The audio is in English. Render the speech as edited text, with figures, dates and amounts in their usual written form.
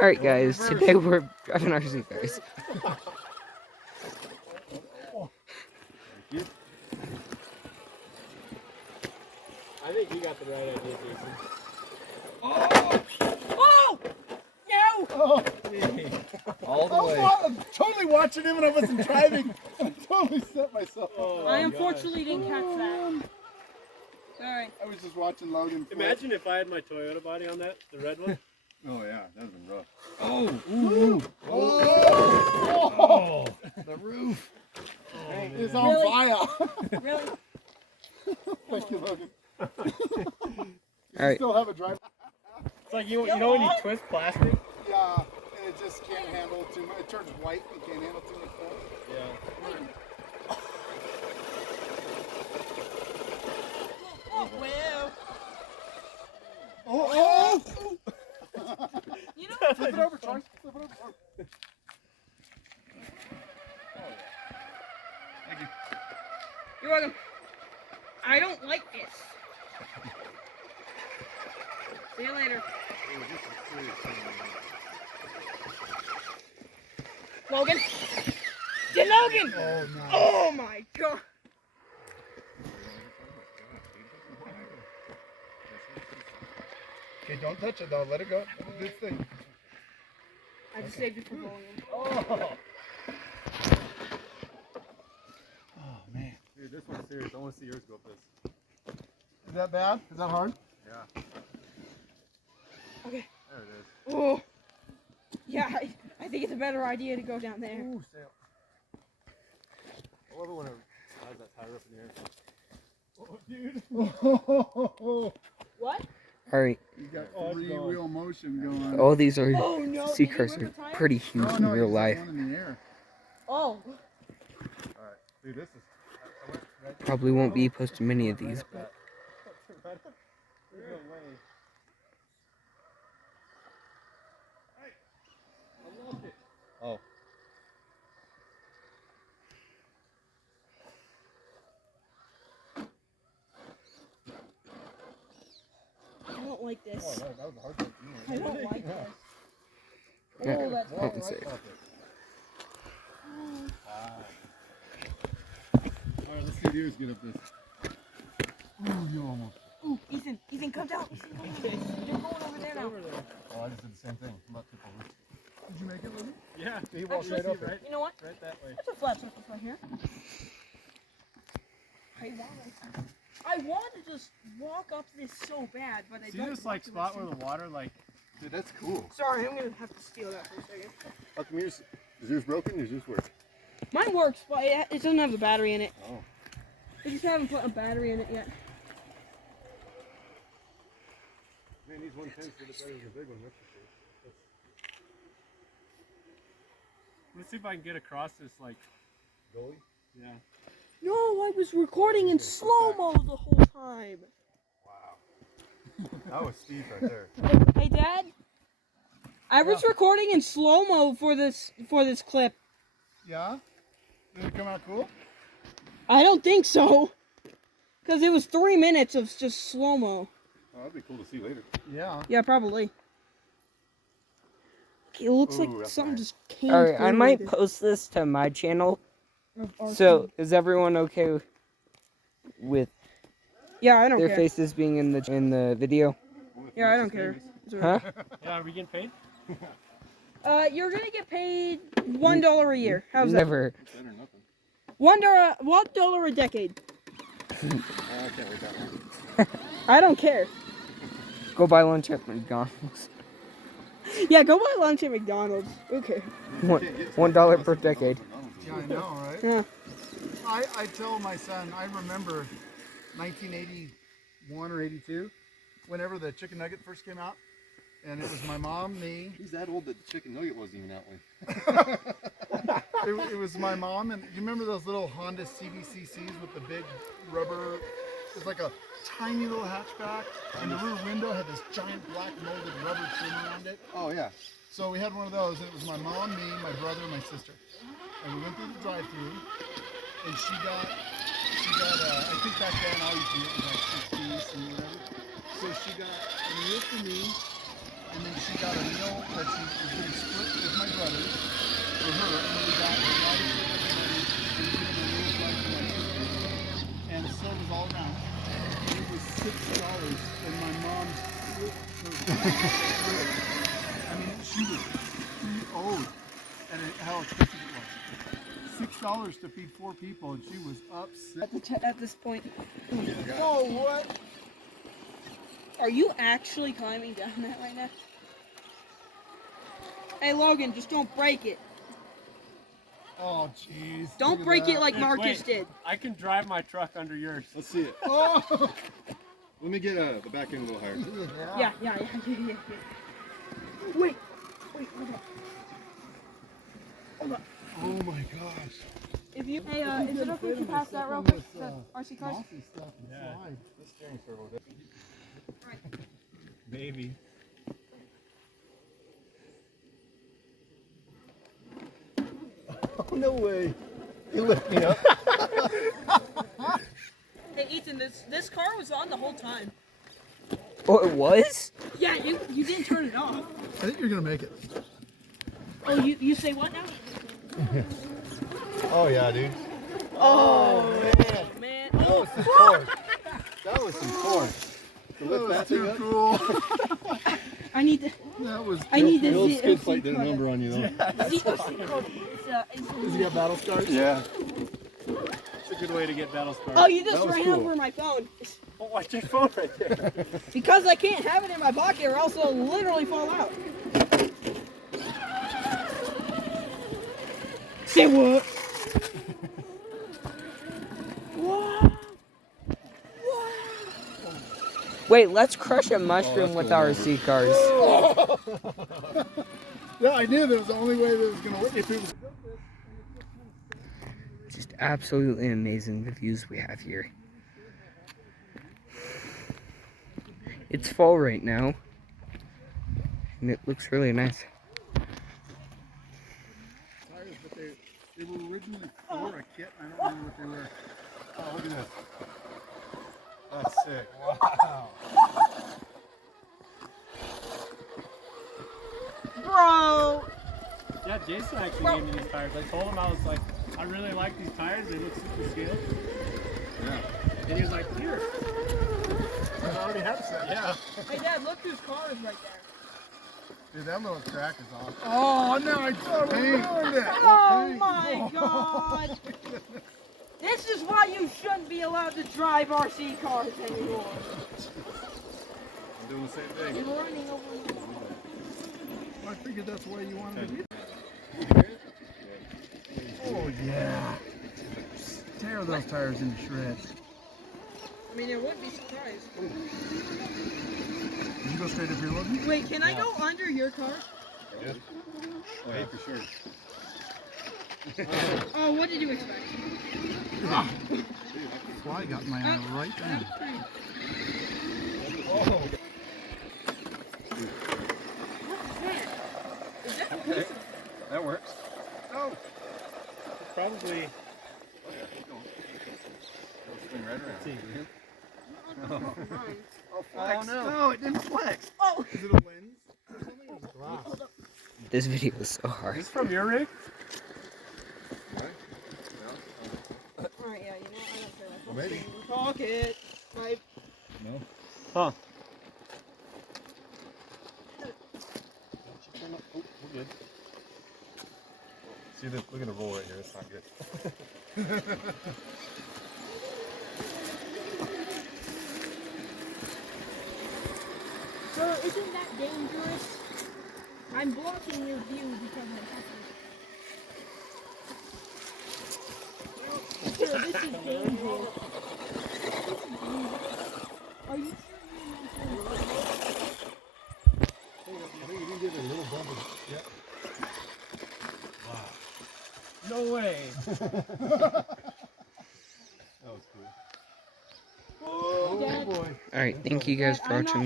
Alright guys, today we're driving RC cars. I think you got the right idea, Jason. Oh! Oh! No! Oh, All the way. I'm totally watching him and I wasn't driving. I totally set myself up. Oh, I my unfortunately didn't catch that. Sorry. I was just watching Logan. gosh. Imagine if I had my Toyota body on that, the red one. Oh yeah, that would have been rough. Oh, Ooh. Oh. the roof. Oh, It's man. on Really? fire. Really? Thank you, Logan. You Alright. still have a drive. It's like you know when you twist plastic? Yeah, and it just can't handle too much. It turns white. You can't handle too much force. Yeah. Oh, well. Oh! You know, Flip it over, Charlie. Flip it over. you're welcome. I don't like this. See you later. Logan. Get Logan! Oh no. Oh my god. Okay, don't touch it though. Let it go. Do its thing. I just saved it for Logan. Oh. Oh man. Dude, this one's serious. I want to see yours go up this. Is that bad? Is that hard? Yeah. Okay. There it is. Oh. Yeah, I think it's a better idea to go down there. Ooh, sail. I love it when it has that tire up in the air. Oh, dude. What? Alright, You got Oh, it's gone. three-wheel motion going. all these are Oh no. C did you cars rip are the tire? pretty huge No, in no, real he's life. got one in the air. Oh. Alright. Dude, this is. I went right there. Probably won't be posting many of these, Right but up that. Right up. There's no way. Hey, I lost it. Oh. I don't like Oh, this. that was a hard one. I don't like this. Yeah. Oh, that's I can say it. Alright, let's see yours get up this. Oh, you almost. Ooh, Ethan, come down. Ethan, come over there. You're going over there now. Over there. Oh, I just did the same thing. I'm about to tip over. Did you make it, Lily? Yeah. He walked Actually, right up right, You know what? right that way. There's a flat surface right here. I want to just walk up this so bad, but I See don't. this like spot where the water like. Dude, that's cool. Sorry, I'm gonna have to steal that for a second. How come yours? Is yours broken? Or does yours work? Mine works, but it doesn't have a battery in it. Oh. I just haven't put a battery in it yet. Man, these 110s for the better than the big one. That's for sure. Let's see if I can get across this like Goalie? yeah. No, I was recording in slow-mo the whole time. Wow. That was Steve right there. Hey, Dad. I was recording in slow-mo for this clip. Yeah? Did it come out cool? I don't think so. Because it was 3 minutes of just slow-mo. Oh, that'd be cool to see later. Yeah. Yeah, probably. It looks Ooh, like that's something nice. just came alright, through I might this- post this to my channel. of So, is everyone okay with yeah, I don't their care. faces being in the video? Yeah, I don't care. It's alright. Huh? Yeah, are we getting paid? You're gonna get paid $1 a year. How's that? Never. Better than nothing. $1 a decade. I can't wait that long. I don't care. Go buy lunch at McDonald's. Yeah, go buy lunch at McDonald's. Okay. $1 per decade. Yeah, I know, right? Yeah. I tell my son, I remember 1981 or 82, whenever the chicken nugget first came out, and it was my mom, me. He's that old that the chicken nugget wasn't even out when. It was my mom, and you remember those little Honda CBCCs with the big rubber? It was like a tiny little hatchback, and the rear window had this giant black molded rubber trim around it. Oh yeah. So we had one of those, and it was my mom, me, my brother, and my sister. And we went through the drive-through, and she got, I think back then all you could get was like 6 piece and whatever. So she got a meal for me, and then she got a mill that she was going to split with my brother for her, and then we got a lot of and so it was all around. It was $6 and my mom split her. I mean, she owed, and how expensive it was. $6 to feed 4 people, and she was upset. At this point. Oh, what? Are you actually climbing down that right now? Hey Logan, just don't break it. Oh, jeez. Don't break it like Marcus did. I can drive my truck under yours. Let's see it. Oh! Let me get the back end a little higher. Yeah. Wait, hold up. Oh my gosh. If you, hey, is it okay if you pass that real quick? The RC cars? Mossy stuff inside. The steering circle. Maybe. Oh, no way. You lift me up. Hey Ethan, this car was on the whole time. Oh, it was? Yeah, you didn't turn it off. I think you're going to make it. Oh, you say what now? Oh yeah, dude. Oh, Man. That was some torque. That was some torque. To lift that thing too up. cool. I need to. That was. I need The to. old skid plate did a number on you though. Does he got battle scars? Yeah. It's a good way to get battle scars. Oh, you just That was ran cool. over my phone. Oh, watch your phone right there. Because I can't have it in my pocket or else it'll literally fall out. Say what? What? Wait, let's crush a mushroom with our C cars. Yeah, I knew that was the only way that it was going to work. If it was. Just absolutely amazing the views we have here. It's fall right now, and it looks really nice. Tires, but they were originally for a kit. I don't remember what they were. Oh, look at this. That's sick. Wow. Bro! Yeah, Jason actually gave me these tires. I told him, I was like, I really like these tires. They look super scale. Yeah. And he was like, here. I already have set. Yeah. Hey Dad, look whose car is right there. Dude, that little crack is off. Oh, no, I totally ruined it. Oh my god! This is why you shouldn't be allowed to drive RC cars anymore. I'm doing the same thing. You're running over. I figured that's why you wanted to be. Oh, yeah. Tear those tires into shreds. I mean, I wouldn't be surprised. Did you go straight up here, Logan? Wait, can I go under your car? Yeah. Oh yeah, for sure. Oh, what did you expect? Fly got my eye right there. Oh. Man, is that Okay. That works. Oh. Probably. Oh yeah, keep going. It'll swing right around. See. Oh, flex. No, it didn't flex. Oh! Is it a lens or something? Or is it glass? This video is so Is hard. this from your rig? Right? Alright, yeah, you know, I don't care. Well, maybe. Pocket. My No. Huh. Oh, we're good. See, look at the roll right here. It's not good. Sir, isn't that dangerous? I'm blocking your view because I have to. Sir, this is dangerous. Are you I think you can give it a little bump. Yep. No way. That was cool. Oh, Dad? boy. Alright, thank you guys for I'm not- watching.